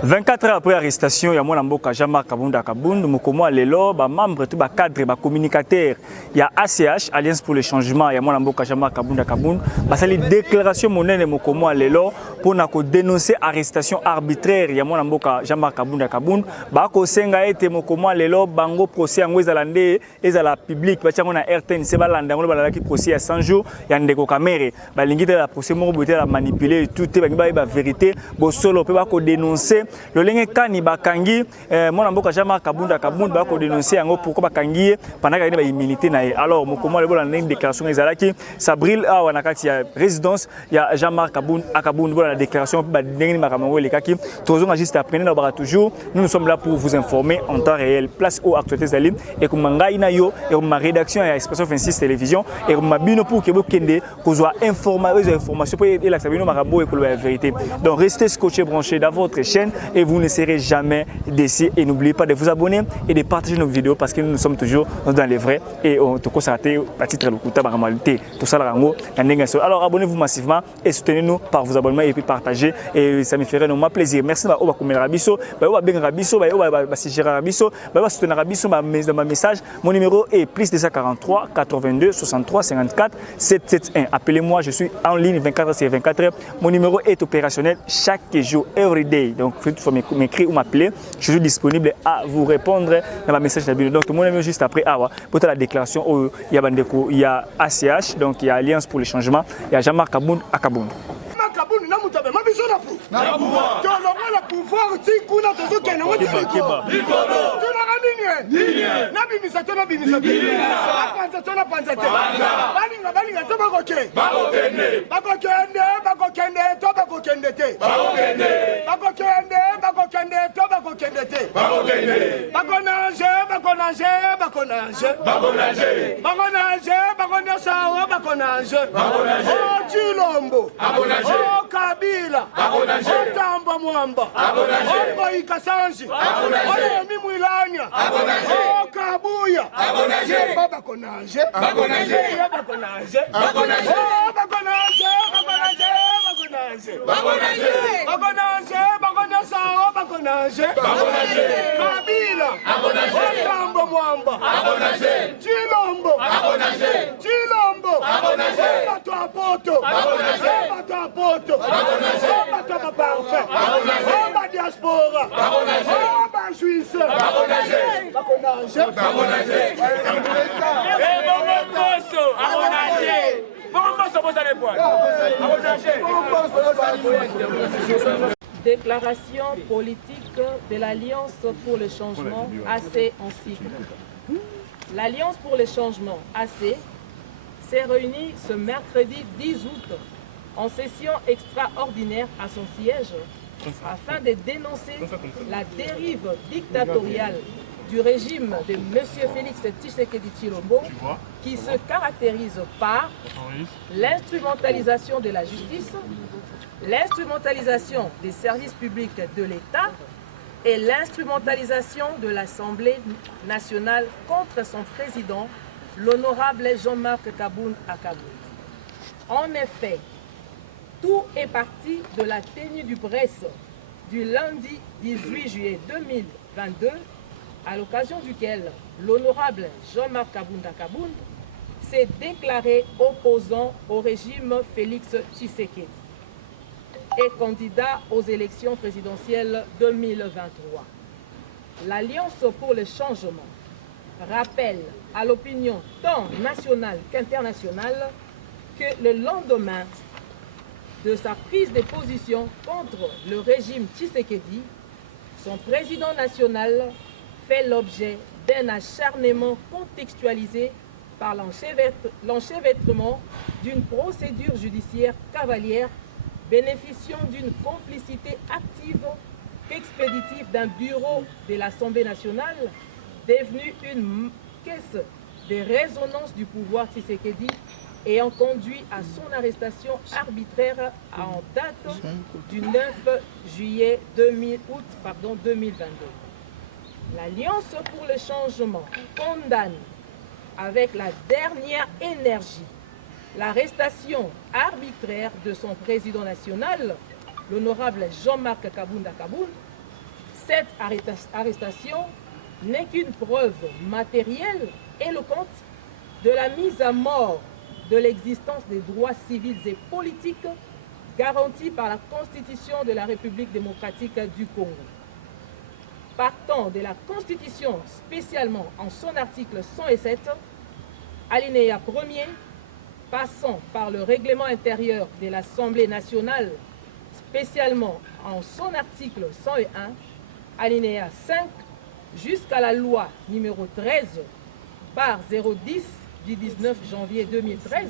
24 heures après l'arrestation, il y a mon amboka Jean-Marc Kabunda Kabound, Mokomo Lelo, membre, tout cadre, communicateur, il y a ACH, Alliance pour le changement, il y a mon amboka Jean-Marc Kabunda Kabound, c'est les déclarations monnaie de Mokomo Lelo pour dénoncer l'arrestation arbitraire, il y a mon amboka Jean-Marc Kabunda Kabound, Bako Senga ete Mokomo Lelo, Bango procès en Wezalande, et à la public, parce qu'on a RTN, c'est Balanda, on a qui procès à 100 jours, il y a Ndeko Kamere, Balingite la procès, mon beauté la manipuler, tout est la vérité, bon solo, peut pas dénoncer. Le lenge kani bakangi mona mboka Jean-Marc Kabunda Kabound ba ko dénoncer yango pourquoi bakangi pendant qu'il y a immunité na alors mokomo le bola na déclaration ezalaki Sabril awa na kati ya résidence ya Jean-Marc Kabound bola la déclaration ba ndenge makambo le kaki tozonga juste après na ba toujours nous sommes là pour vous informer en temps réel place au actualité zalim et comme ngai na yo et ma rédaction ya Expression 26 télévision et ma bino pour que vous kende kozwa information pour et la sabino makambo et ko la vérité donc restez scotché branché dans votre chaîne et vous ne serez jamais déçus. Et n'oubliez pas de vous abonner et de partager nos vidéos parce que nous sommes toujours dans les vrais et on te constate à titre de normalité. Tout ça, alors abonnez-vous massivement et soutenez-nous par vos abonnements et puis partagez et ça me ferait énormément plaisir. Merci à Rabisso, ma message. Mon numéro est plus 243 82 63 54 771. Appelez-moi, je suis en ligne 24 sur 24 heures. Mon numéro est opérationnel chaque jour, every day. Donc il faut m'écrire ou m'appeler, je suis disponible à vous répondre dans ma message d'abonnement. Donc tout le monde est juste après pour la déclaration où il y a ACH, donc il y a Alliance pour le changement, il y a Jean-Marc Kabound à Kabound. Kabila, Otamba Mwamba, Omba Ikasanji, Olemi Mwilanya, Kabuya, Baba Konanje, Kabila, Otamba Mwamba, Chilombo, Bato Apoto, Bato Parfait, Ba Diaspora, Ba Juice, Déclaration politique de l'Alliance pour le changement AC en cycle. L'Alliance pour le changement AC s'est réunie ce mercredi 10 août en session extraordinaire à son siège afin de dénoncer la dérive dictatoriale du régime de M. Félix Tshisekedi Tshilombo qui se caractérise par l'instrumentalisation de la justice, l'instrumentalisation des services publics de l'État et l'instrumentalisation de l'Assemblée nationale contre son président, l'honorable Jean-Marc Kabound Kabound. En effet, tout est parti de la tenue du presse du lundi 18 juillet 2022, à l'occasion duquel l'honorable Jean-Marc Kabunda Kabound s'est déclaré opposant au régime Félix Tshisekedi et candidat aux élections présidentielles 2023. L'Alliance pour le changement rappelle à l'opinion tant nationale qu'internationale que le lendemain de sa prise de position contre le régime Tshisekedi, son président national fait l'objet d'un acharnement contextualisé par l'enchevêtrement d'une procédure judiciaire cavalière bénéficiant d'une complicité active qu'expéditive d'un bureau de l'Assemblée nationale devenu une caisse de résonance du pouvoir Tshisekedi ayant conduit à son arrestation arbitraire en date du 9 juillet 2022. L'Alliance pour le changement condamne avec la dernière énergie l'arrestation arbitraire de son président national, l'honorable Jean-Marc Kabunda Kabound, Cette arrestation n'est qu'une preuve matérielle éloquente de la mise à mort de l'existence des droits civils et politiques garantis par la Constitution de la République démocratique du Congo. Partant de la Constitution spécialement en son article 107, alinéa 1er, passant par le règlement intérieur de l'Assemblée nationale spécialement en son article 101, alinéa 5, jusqu'à la loi numéro 13 par 010 du 19 janvier 2013,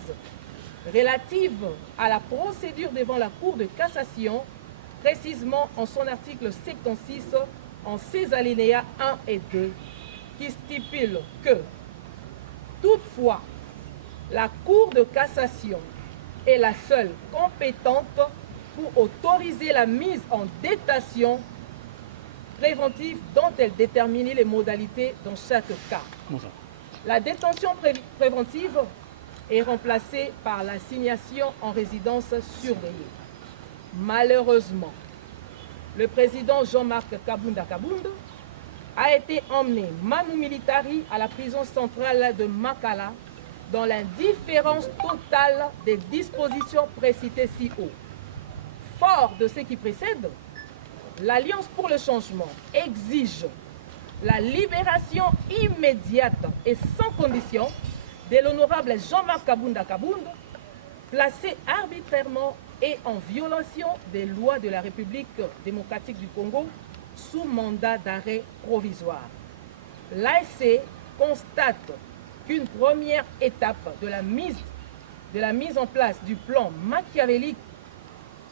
relative à la procédure devant la Cour de cassation, précisément en son article 76, en ses alinéas 1 et 2, qui stipule que, toutefois, la Cour de cassation est la seule compétente pour autoriser la mise en détention préventive dont elle détermine les modalités dans chaque cas. La détention préventive est remplacée par l'assignation en résidence surveillée. Malheureusement, le président Jean-Marc Kabunda Kabund a été emmené manu militari à la prison centrale de Makala dans l'indifférence totale des dispositions précitées si haut. Fort de ce qui précède, l'Alliance pour le changement exige la libération immédiate et sans condition de l'honorable Jean-Marc Kabunda Kabund, placé arbitrairement et en violation des lois de la République démocratique du Congo sous mandat d'arrêt provisoire. L'ASC constate qu'une première étape de la mise en place du plan machiavélique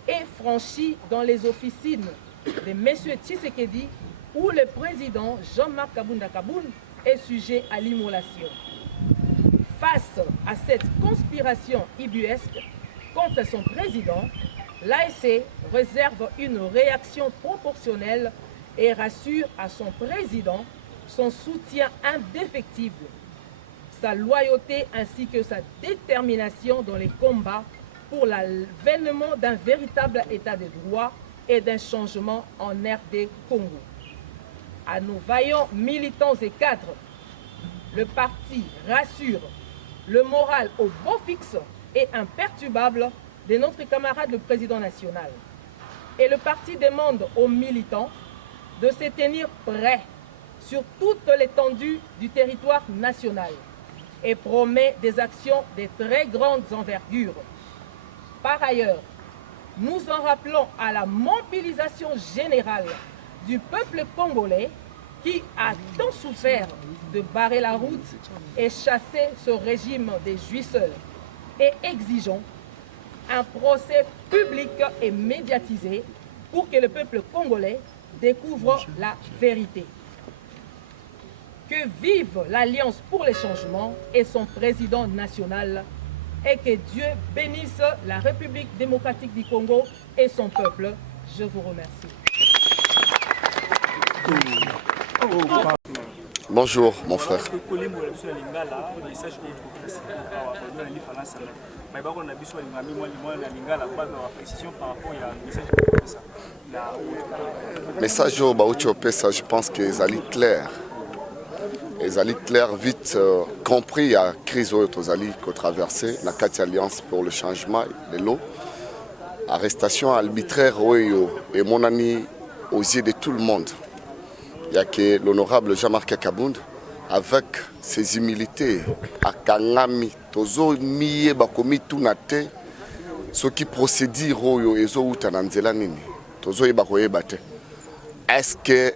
est franchie dans les officines de M. Tshisekedi, où le président Jean-Marc Kabunda Kabund est sujet à l'immolation. Face à cette conspiration ubuesque contre son président, l'ASC réserve une réaction proportionnelle et rassure à son président son soutien indéfectible, sa loyauté ainsi que sa détermination dans les combats pour l'avènement d'un véritable état de droit et d'un changement en RD Congo. À nos vaillants militants et cadres, le parti rassure le moral au beau fixe et imperturbable de notre camarade le président national. Et le parti demande aux militants de se tenir prêts sur toute l'étendue du territoire national et promet des actions de très grande envergure. Par ailleurs, nous en rappelons à la mobilisation générale du peuple congolais qui a tant souffert de barrer la route et chasser ce régime des jouisseurs, et exigeons un procès public et médiatisé pour que le peuple congolais découvre la vérité. Que vive l'Alliance pour le changement et son président national, et que Dieu bénisse la République démocratique du Congo et son peuple. Je vous remercie. Bonjour mon frère. Message au Baouti Opesa, je pense que les alliés clairs. Les alliés clairs vite compris la crise aux alliés qu'on traversé, la 4 alliance pour le changement de l'eau. Arrestation arbitraire et mon ami aux yeux de tout le monde. Il y a que l'honorable Jean-Marc Kabund, avec ses humilités, à Kangami, Tozo Miye Bakomi Tunate, ce qui procédé Royo et Zoutananzela Nini, Tozo Bakoye Bate. Est-ce que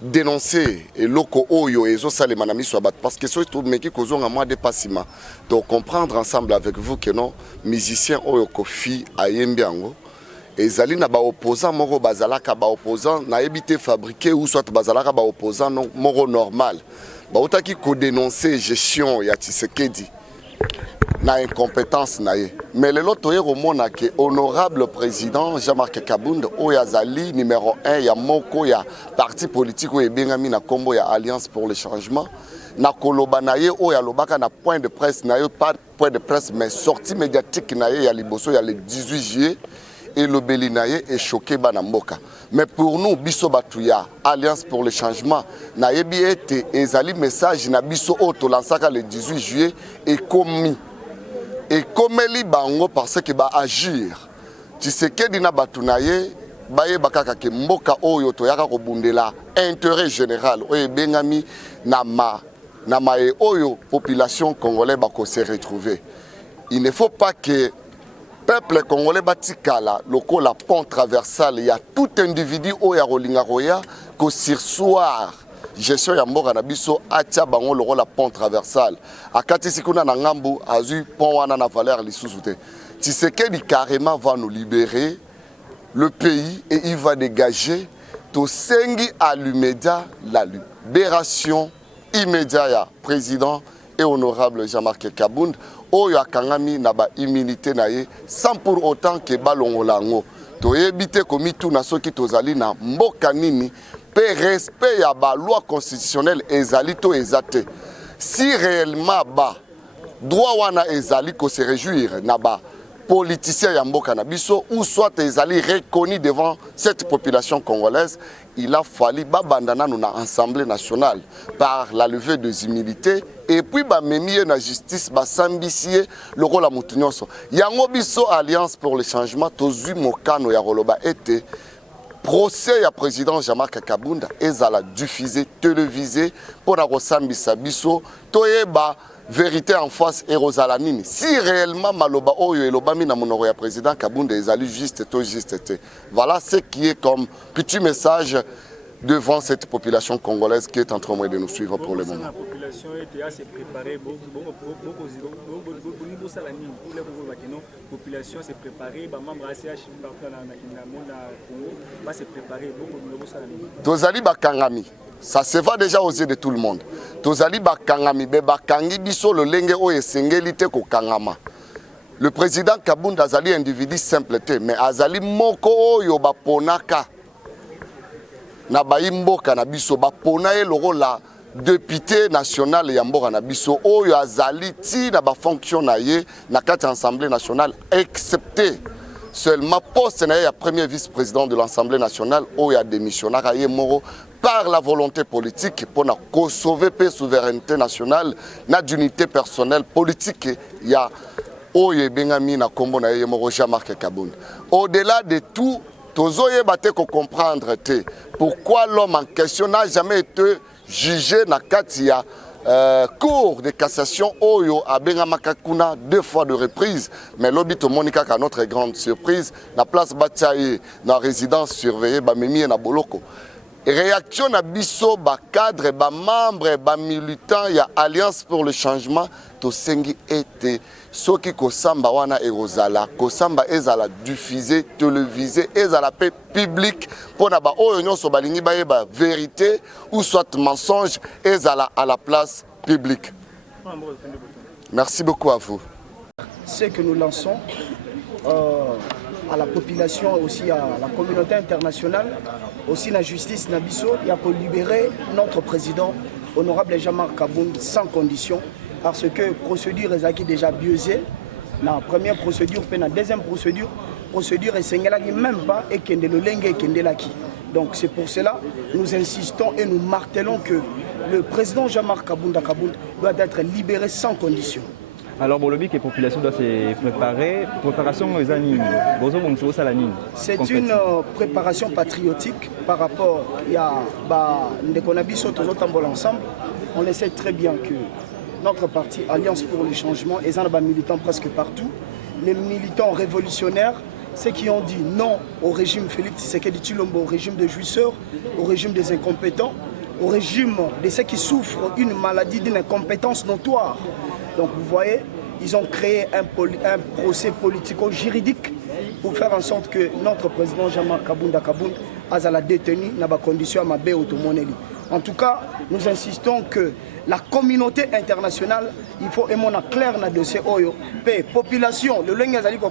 dénoncer et loko Oyo et Zosale Manami soit battu? Parce que ce qui est causé à moi de passima. Donc comprendre ensemble avec vous que non, musiciens Oyo Kofi à Yembiango. Et zali na ba opposant moro bazalaka ba opposant na habité fabriqué ou soit bazalaka ba opposant moro normal ba otaki ko dénoncer gestion ya Tshisekedi na incompétence na ye mais le loto yero mona ke honorable président Jean-Marc Kabund oyazali numéro 1 ya moko ya parti politique o ebengami na kombo ya Alliance pour le changement na koloba na ye oya lobaka na point de presse na ye pas point de presse mais sortie médiatique na ye ya liboso ya le 18 juillet. et le Belinaye est choqué Banamboka. Mais pour nous, Bisso Batouya, Alliance pour le changement, Nayebi été ezali message na Bisso Oto lansaka le 18 juillet et commis. Et comme li bango parce que ba agir. Tu sais que dina batunaye baye bakaka ke mboka oyo to yaka ko bundela intérêt général oyo bengami na e oyo population congolaise bako se retrouver. Il ne faut pas que peuple congolais batikala loko la pont traversal, il y a tout individu oyo rolinga roya ko sursoir gestion ya mboka na biso atia bango loko la pont traversal akati sikuna na ngambu azui pont wana na valeur lisusu te. Tshisekedi carrément va nous libérer le pays et il va dégager to sengi à l'immédiat la libération immédiate ya président et honorable Jean-Marc Kabound oyo akangami na ba immunité na ye sans pour autant que balongolango to ebite komitu na soki tozali na mboka nini pe respect ya ba loi constitutionnelle ezali to ezate si réellement ba droit wana ezali ko se réjouir na ba politicien ya mboka na biso ou soit ezali reconnu devant cette population congolaise, il a fallu babandana nous na Assemblée nationale par la levée des immunités et puis ba memie na justice ba sambisie le rôle à mutunyoso. Yango biso Alliance pour le changement tozui mokano ya roloba été procès ya président Jean-Marc Kabound ezala diffusé télévisé pour na kosambisa biso toyeba vérité en face et Rosalanini. Si réellement Maloba Oyo et Lobami na monoro ya président Kabound ezali juste to juste. Voilà ce qui est comme petit message devant cette population congolaise qui est en train de nous suivre pour le moment. La population était assez préparée, population s'est préparée, membres ACH va se préparer. Tozali bakangami. Ça se va déjà aux yeux de tout le monde. Tozali bakangami be bakangi biso le lenge o esengeli te ko kangama. Le président Kabound azali individu simple te mais azali moko oyo baponaka na baimboka na biso bapona e loko la député national ya mboka na biso oyo azali ti na ba fonction na ye na kati assemblée nationale excepté seulement poste na ya premier vice-président de l'Assemblée nationale oyo a démissionnaka ye moro par la volonté politique pour sauver la souveraineté nationale, na d'unité personnelle politique, il y a Oye Bengami na Kombo na Yemoro Jean-Marc Kabound. Au-delà de tout, tozoye bate ko comprendre pourquoi l'homme en question n'a jamais été jugé na katia cour de cassation Oyo a Bengamaka Kuna 2 fois de reprise, mais l'obito Monica à notre grande surprise, la place Bataille, na résidence surveillée, Bamemi et na Boloko. Réaction na biso ba cadre ba membre ba militant ya Alliance pour le changement to sengi été soki ko samba wana erozala ko samba ezala diffusé télévisé ezala pe public pona ba oyo nyonso balingi ba yeba vérité ou soit mensonge ezala à la place publique. Merci beaucoup à vous. Ce que nous lançons à la population, aussi à la communauté internationale, aussi la justice Nabiso, il y a pour libérer notre président, honorable Jean-Marc Kabound, sans condition, parce que procédure est déjà biaisée. La première procédure, puis la deuxième procédure est même pas et qu'il le lengue et qu'il laki. Donc c'est pour cela que nous insistons et nous martelons que le président Jean-Marc Kabound doit être libéré sans condition. Alors, pour le but que la population doit se préparer, préparation aux animes, c'est une préparation patriotique par rapport à ensemble. On essaie très bien que notre parti Alliance pour le changement est un militant presque partout. Les militants révolutionnaires, ceux qui ont dit non au régime Félix Tshisekedi Tshilombo, au régime des jouisseurs, au régime des incompétents, au régime de ceux qui souffrent d'une maladie, d'une incompétence notoire. Donc vous voyez, ils ont créé un procès politico-juridique pour faire en sorte que notre président Jean-Marc Kabound a la détenu dans des conditions à automoneli. En tout cas, nous insistons que la communauté internationale, il faut aimer clair dans le dossier Oyo. La population, le Lengazali a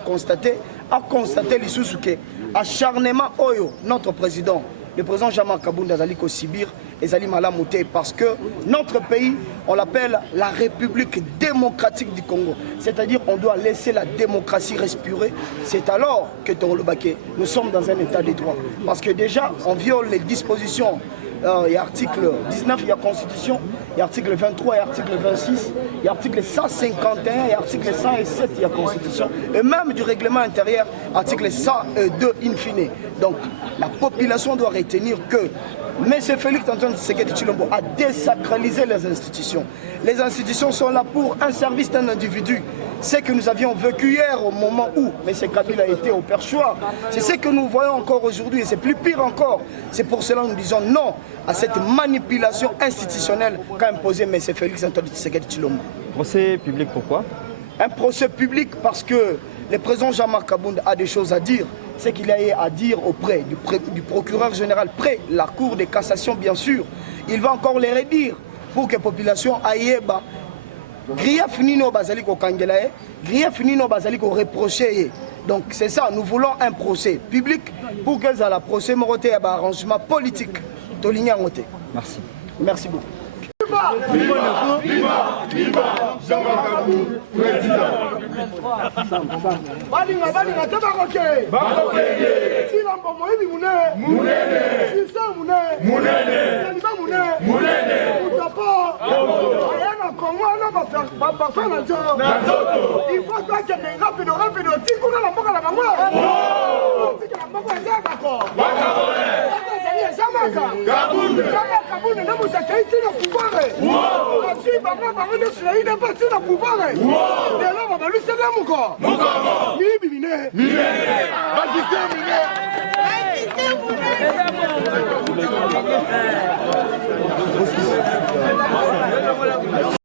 constaté les sous-souké. Acharnement Oyo, notre président le président Jean-Marc Kabounda Zali Sibir et Zali Malamouté parce que notre pays, on l'appelle la République démocratique du Congo. C'est-à-dire on doit laisser la démocratie respirer. C'est alors que nous sommes dans un état de droit. Parce que déjà, on viole les dispositions. Il y a article 19, il y a Constitution, il y a article 23, il y a article 26, il y a article 151, il y a article 107, il y a Constitution, et même du règlement intérieur, article 102 in fine. Donc la population doit retenir que M. Félix Antoine Tshisekedi Tshilombo a désacralisé les institutions. Les institutions sont là pour un service d'un individu. Ce que nous avions vécu hier au moment où M. Kabila était au perchoir, c'est ce que nous voyons encore aujourd'hui et c'est plus pire encore. C'est pour cela que nous disons non à cette manipulation institutionnelle qu'a imposé M. Félix Antoine Tshisekedi Tshilombo. Procès public, pourquoi? Un procès public parce que le président Jean-Marc Kabounda a des choses à dire. Ce qu'il a à dire auprès du procureur général, près la Cour de cassation bien sûr. Il va encore les redire pour que la population aille. Grief nino bazali ko kangelae, grief nino bazali ko reprocher. Donc c'est ça, nous voulons un procès public pour que ça la procès moroté à arrangement politique. Merci. Merci beaucoup. Viva! Viva! Viva! Viva! Jean-Marc Kabounda, président. Balinga tabaroke. Baroke. Silamba moyebi munene. Sisa munene. Kaliba munene. Utapo. Ayana Kongo na bafa na nzoto. Il faut que tu me rapido tikuna na mboka na bango. Tikuna mboka za bako. Bakabone. Jean-Marc Kabounda na mutakaiti na pouvoir. Si bango ne serait pas parti na pouvoir. Et là on va lui céder mon corps. Ni bimine. Mine.